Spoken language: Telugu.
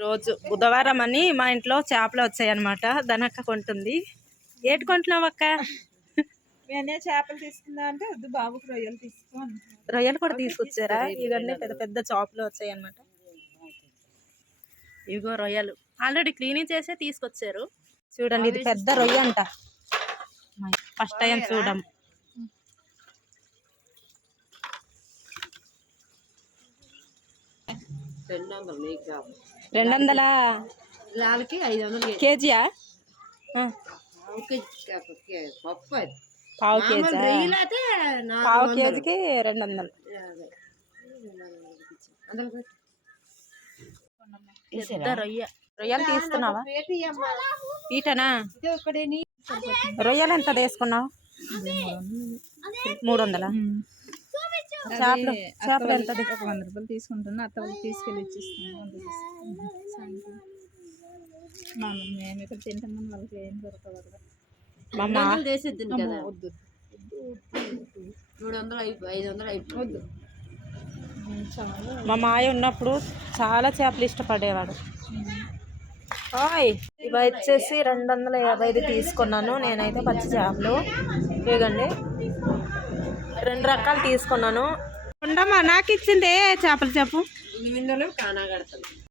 రోజు బుధవారం అని మా ఇంట్లో చేపలు వచ్చాయి అనమాట ధనక్క కొంటుంది. ఏటి కొంటున్నావు అక్క? నేనే చేపలు తీసుకుందా అంటే వద్దు బాబుకి రొయ్యలు తీసుకో. రొయ్యలు కూడా తీసుకొచ్చారా? ఇవన్నీ పెద్ద పెద్ద చేపలు వచ్చాయి అనమాట ఇవిగో రొయ్యలు. ఆల్రెడీ క్లీనింగ్ చేసే తీసుకొచ్చారు. చూడండి ఇది పెద్ద రొయ్య అంట. ఫస్ట్ టైం చూడం రెండు వందలు లాలకి ఐదు వందలు కేజీయా? పప్పు అది. పావు కేజీ పావు. కేజీకి రెండు వందలు రొయ్యలు తీసుకున్నావా. ఈటనా? రొయ్యలు ఎంత తీసుకున్నావు? మూడు వందల చేపలు చేపలు ఒక వంద రూపాయలు తీసుకుంటున్నా అత్త వాళ్ళకి తీసుకెళ్ళి ఇచ్చిస్తాను వంద తీసుకుంటాను. సాయంత్రం మా మేము ఇక్కడ తింటామని వాళ్ళకి ఏం దొరకదు కదా. వద్దు మూడు వందలు అయిపోయి ఐదు వందలు అయిపోద్దు చాలా మా మాయ ఉన్నప్పుడు చాలా చేపలు ఇష్టపడేవాడు. ఇవి వచ్చేసి రెండు వందల యాభైది తీసుకున్నాను. నేనైతే పచ్చి చేపలు. ఇవ్వండి. రెండు రకాలు తీసుకున్నాను. ఉండమ్మా నాకు ఇచ్చిందే చేపలు చెప్పు.